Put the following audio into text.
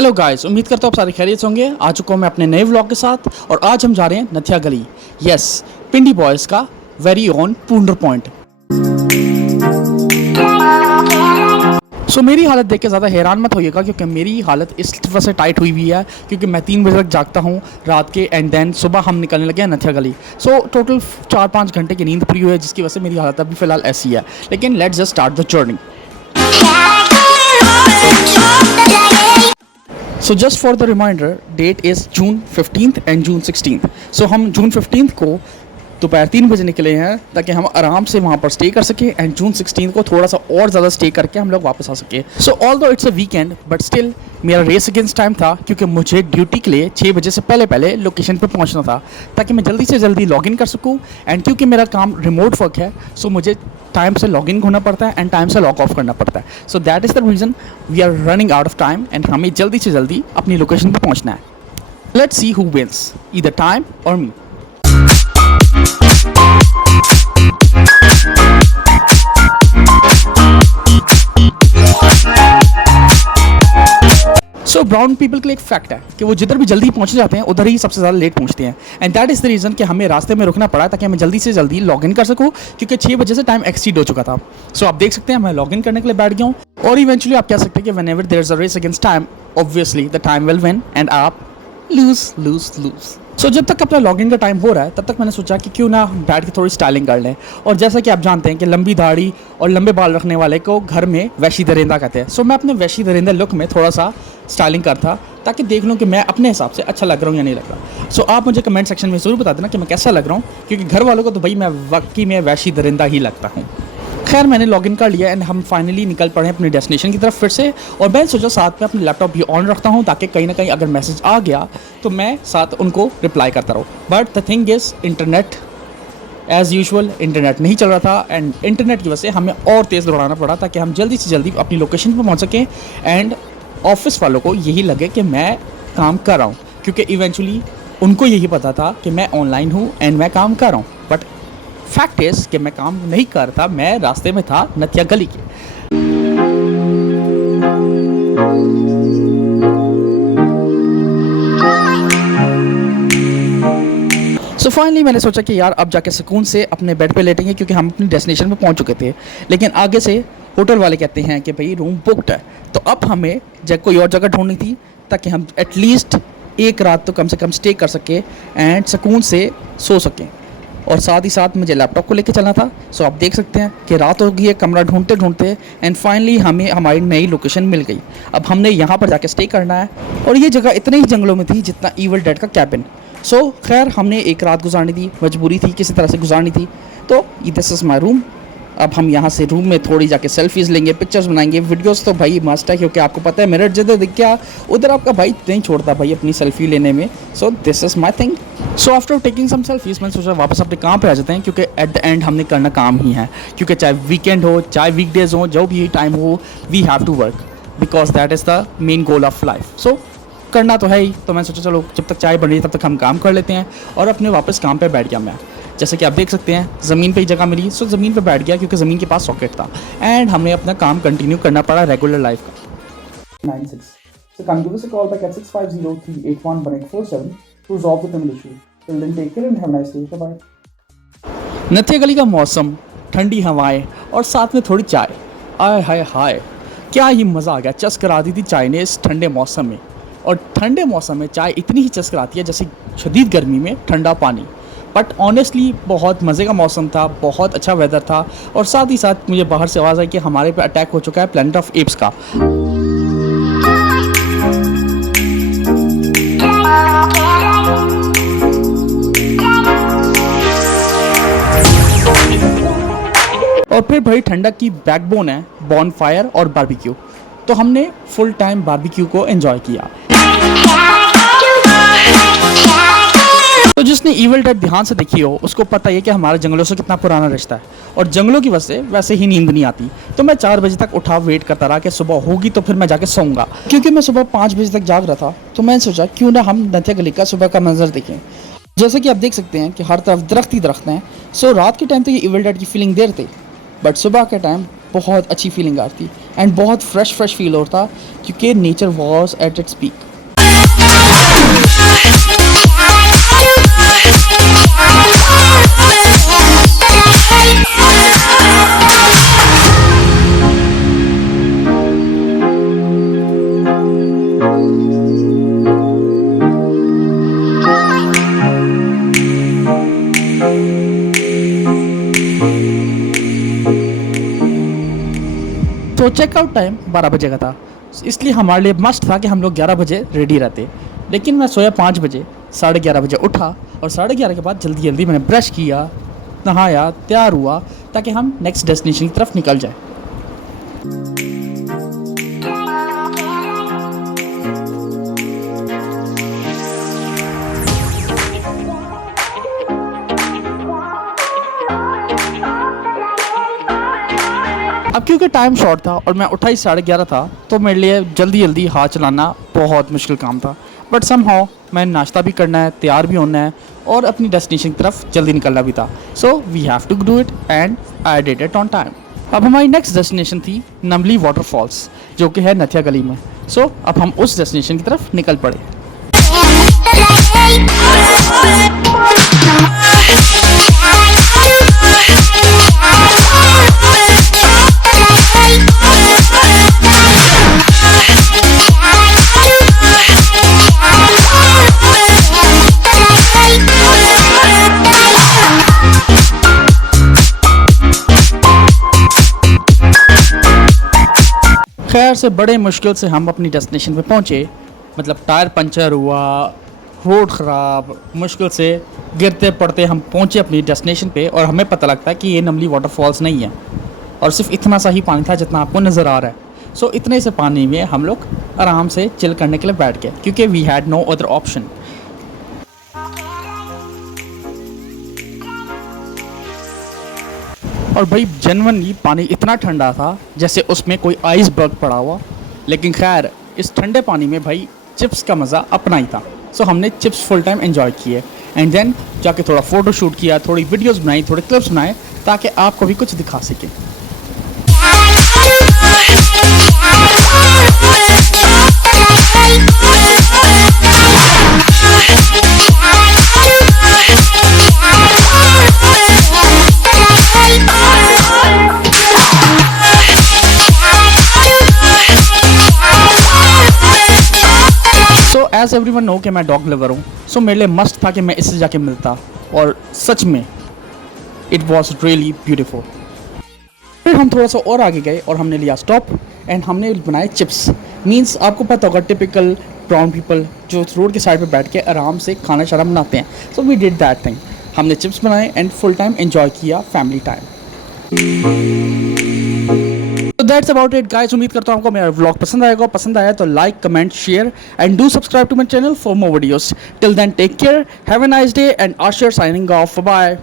Hello guys, उम्मीद करता हूँ आप सारे खैरियत से होंगे। आ चुका हूँ मैं अपने नए व्लॉग के साथ और आज हम जा रहे हैं नथिया गली। यस, पिंडी बॉयज़ का वेरी ओन पूर्णर पॉइंट। सो मेरी हालत देख के ज़्यादा हैरान मत होइएगा क्योंकि मेरी हालत इस वजह से टाइट हुई है क्योंकि मैं 3 बजे तक जागता हूँ रात के एंड देन सुबह हम निकलने लगे हैं नथिया गली। सो टोटल 4-5 घंटे की नींद पूरी हुई है जिसकी वजह से मेरी हालत अभी फ़िलहाल ऐसी है। लेकिन let's just start the journey. So just for the reminder, date is June 15 and June 16। So हम जून 15 को दोपहर 3 बजे निकले हैं ताकि हम आराम से वहाँ पर स्टे कर सकें एंड जून 16 को थोड़ा सा और ज़्यादा स्टे करके हम लोग वापस आ सके। सो ऑल दो it's a weekend but still मेरा रेस अगेंस्ट टाइम था क्योंकि मुझे ड्यूटी के लिए 6 बजे से पहले लोकेशन पे पहुँचना था ताकि मैं जल्दी से जल्दी लॉगिन कर सकूँ। एंड क्योंकि मेरा काम रिमोट वर्क है सो मुझे टाइम से लॉगिन होना पड़ता है एंड टाइम से लॉग ऑफ करना पड़ता है। So that is the reason we are running out of time and हमें जल्दी से जल्दी अपनी लोकेशन पर पहुँचना है। Let's see who wins, either time और मी। सो ब्राउन पीपल के लिए एक फैक्ट है कि वो जिधर भी जल्दी पहुंच जाते हैं उधर ही सबसे ज़्यादा लेट पहुंचते हैं and that is the reason कि हमें रास्ते में रुकना पड़ा ताकि हमें जल्दी से जल्दी लॉगिन कर सकूं क्योंकि 6 बजे से टाइम एक्सीड हो चुका था। सो आप देख सकते हैं मैं लॉगिन करने के लिए बैठ गया हूँ और इवेंचुअली आप कह सकते हैं कि whenever there is a race against time obviously the time will win and आप लूज। सो जब तक अपना लॉगिन का टाइम हो रहा है तब तक मैंने सोचा कि क्यों ना बैठ के थोड़ी स्टाइलिंग कर लें। और जैसा कि आप जानते हैं कि लंबी दाढ़ी और लंबे बाल रखने वाले को घर में वैशी दरिंदा कहते हैं। सो मैं अपने वैशी दरिंदा लुक में थोड़ा सा स्टाइलिंग करता ताकि देख लूँ कि मैं अपने हिसाब से अच्छा लग रहा हूँ या नहीं लग रहा। सो आप मुझे कमेंट सेक्शन में ज़रूर बता देना कि मैं कैसा लग रहा हूँ क्योंकि घर वालों को तो भाई मैं वाकई में वैशी दरिंदा ही लगता हूँ। खैर मैंने लॉगिन कर लिया एंड हम फाइनली निकल पड़े अपने डेस्टिनेशन की तरफ फिर से। और मैं सोचा साथ में अपने लैपटॉप भी ऑन रखता हूँ ताकि कहीं ना कहीं अगर मैसेज आ गया तो मैं साथ उनको रिप्लाई करता रहूँ। But the thing is internet as usual internet नहीं चल रहा था एंड इंटरनेट की वजह से हमें और तेज़ दौड़ाना पड़ा ताकि हम जल्दी से जल्दी अपनी लोकेशन पर पहुँच सकें एंड ऑफिस वालों को यही लगे कि मैं काम कर रहा हूँ क्योंकि इवेंचुअली उनको यही पता था कि मैं ऑनलाइन हूँ एंड मैं काम कर रहा हूँ। बट फैक्ट इज़ कि मैं काम नहीं कर रहा था, मैं रास्ते में था नथिया गली के। सो फाइनली मैंने सोचा कि यार अब जाके सुकून से अपने बेड पे लेटेंगे क्योंकि हम अपनी डेस्टिनेशन पे पहुंच चुके थे। लेकिन आगे से होटल वाले कहते हैं कि भाई रूम बुकड है, तो अब हमें कोई और जगह ढूंढनी थी ताकि हम एटलीस्ट एक रात तो कम से कम स्टे कर सके एंड सुकून से सो सकें। और साथ ही साथ मुझे लैपटॉप को लेके चलना था। सो आप देख सकते हैं कि रात हो गई है कमरा ढूंढते ढूंढते एंड फाइनली हमें हमारी नई लोकेशन मिल गई। अब हमने यहाँ पर जाके स्टे करना है और ये जगह इतने ही जंगलों में थी जितना इविल डेड का कैबिन। सो खैर हमने एक रात गुजारनी थी, मजबूरी थी किसी तरह से गुजारनी थी। तो दिस इज़ माई रूम। अब हम यहाँ से रूम में थोड़ी जाके सेल्फीज़ लेंगे, पिक्चर्स बनाएंगे, वीडियोस तो भाई मस्ट है क्योंकि आपको पता है मिरर जिधर दिख गया उधर आपका भाई नहीं छोड़ता भाई अपनी सेल्फी लेने में। So this is my thing. So after taking some selfies मैंने सोचा वापस अपने काम पे आ जाते हैं क्योंकि एट द एंड हमने करना काम ही है क्योंकि चाहे वीकेंड हो चाहे वीकडेज हो जो भी टाइम हो we have to work because that is the main goal of life. So करना तो है ही, तो मैंने सोचा चलो जब तक चाय बन रही है तब तक हम काम कर लेते हैं और अपने वापस काम पे बैठ गया मैं। जैसे कि आप देख सकते हैं ज़मीन पे ही जगह मिली सो ज़मीन पे बैठ गया क्योंकि ज़मीन के पास सॉकेट था एंड हमें अपना काम कंटिन्यू करना पड़ा रेगुलर लाइफ का। 96 So come give us a call back at 650-381-1847 to resolve the payment issue. Till then take care and have a nice day. Bye bye. नथिया गली का मौसम, ठंडी हवाएं और साथ में थोड़ी चाय, आय हाय हाय क्या ही मज़ा आ गया। चस्क करा दी थी चाय ने इस ठंडे मौसम में। और ठंडे मौसम में चाय इतनी ही चस्क कराती है जैसे शदीद गर्मी में ठंडा पानी। बट ऑनेस्टली बहुत मज़े का मौसम था, बहुत अच्छा वेदर था और साथ ही साथ मुझे बाहर से आवाज़ आई कि हमारे पे अटैक हो चुका है प्लैनेट ऑफ एप्स का। और फिर भाई ठंडक की बैकबोन है बॉनफायर और बारबेक्यू, तो हमने फुल टाइम बारबेक्यू को एंजॉय किया। तो जिसने इविल डेड ध्यान से देखी हो उसको पता है कि हमारे जंगलों से कितना पुराना रिश्ता है और जंगलों की वजह से वैसे ही नींद नहीं आती। तो मैं 4 बजे तक उठा वेट करता रहा कि सुबह होगी तो फिर मैं जाके सोऊंगा। क्योंकि मैं सुबह 5 बजे तक जाग रहा था तो मैंने सोचा क्यों ना हम नथिया गली का सुबह का मंजर देखें। जैसे कि आप देख सकते हैं कि हर तरफ दरख्त ही दरख्त हैं। सो रात के टाइम तो ये इविल डेड की फीलिंग देर थी बट सुबह के टाइम बहुत अच्छी फीलिंग आ रही थी एंड बहुत फ्रेश फील हो रहा था क्योंकि nature was at its peak. तो चेकआउट टाइम 12 बजे का था, इसलिए हमारे लिए मस्ट था कि हम लोग 11 बजे रेडी रहते। लेकिन मैं सोया 5 बजे, 11:30 बजे उठा और 11:30 के बाद जल्दी जल्दी मैंने ब्रश किया, नहाया, तैयार हुआ ताकि हम नेक्स्ट डेस्टिनेशन की तरफ निकल जाए। अब क्योंकि टाइम शॉर्ट था और मैं उठा ही 11:30 था, तो मेरे लिए जल्दी जल्दी हाथ चलाना बहुत मुश्किल काम था। बट समहाउ मैं नाश्ता भी करना है, तैयार भी होना है और अपनी डेस्टिनेशन की तरफ जल्दी निकलना भी था। So we have to do it and I did it on time. अब हमारी नेक्स्ट डेस्टिनेशन थी नमली वाटरफॉल्स, जो कि है नथिया गली में। सो अब हम उस डेस्टिनेशन की तरफ निकल पड़े। खैर से बड़े मुश्किल से हम अपनी डेस्टिनेशन पे पहुँचे, मतलब टायर पंचर हुआ, रोड ख़राब, मुश्किल से गिरते पड़ते हम पहुँचे अपनी डेस्टिनेशन पे और हमें पता लगता है कि ये नमली वाटरफॉल्स नहीं है और सिर्फ इतना सा ही पानी था जितना आपको नज़र आ रहा है। सो इतने से पानी में हम लोग आराम से चिल करने के लिए बैठ गए क्योंकि we had no other option. और भाई जेन्युइनली पानी इतना ठंडा था जैसे उसमें कोई आइसबर्ग पड़ा हुआ। लेकिन खैर इस ठंडे पानी में भाई चिप्स का मज़ा अपना ही था। सो हमने चिप्स फुल टाइम एंजॉय किए एंड देन जाके थोड़ा फ़ोटो शूट किया, थोड़ी वीडियोस बनाई, थोड़े क्लिप्स बनाए ताकि आपको भी कुछ दिखा सकें। सो एज एवरीवन नो कि मैं डॉग लवर हूँ, सो मेरे लिए मस्ट था कि मैं इससे जाके मिलता और सच में इट वॉज रियली ब्यूटीफुल। फिर हम थोड़ा सा और आगे गए और हमने लिया स्टॉप एंड हमने बनाए चिप्स। मीन्स आपको पता होगा टिपिकल ब्राउन पीपल जो रोड के साइड पे बैठ के आराम से खाना शाना बनाते हैं। So we did that thing, हमने चिप्स बनाए एंड फुल टाइम एंजॉय किया फैमिली टाइम। तो दैट्स अबाउट इट गाइस। उम्मीद करता हूँ आपको मेरा व्लॉग पसंद आएगा। पसंद आया तो like, comment, share and do subscribe to my channel for more videos. Till then take care, have a nice day and Ashir signing off, bye.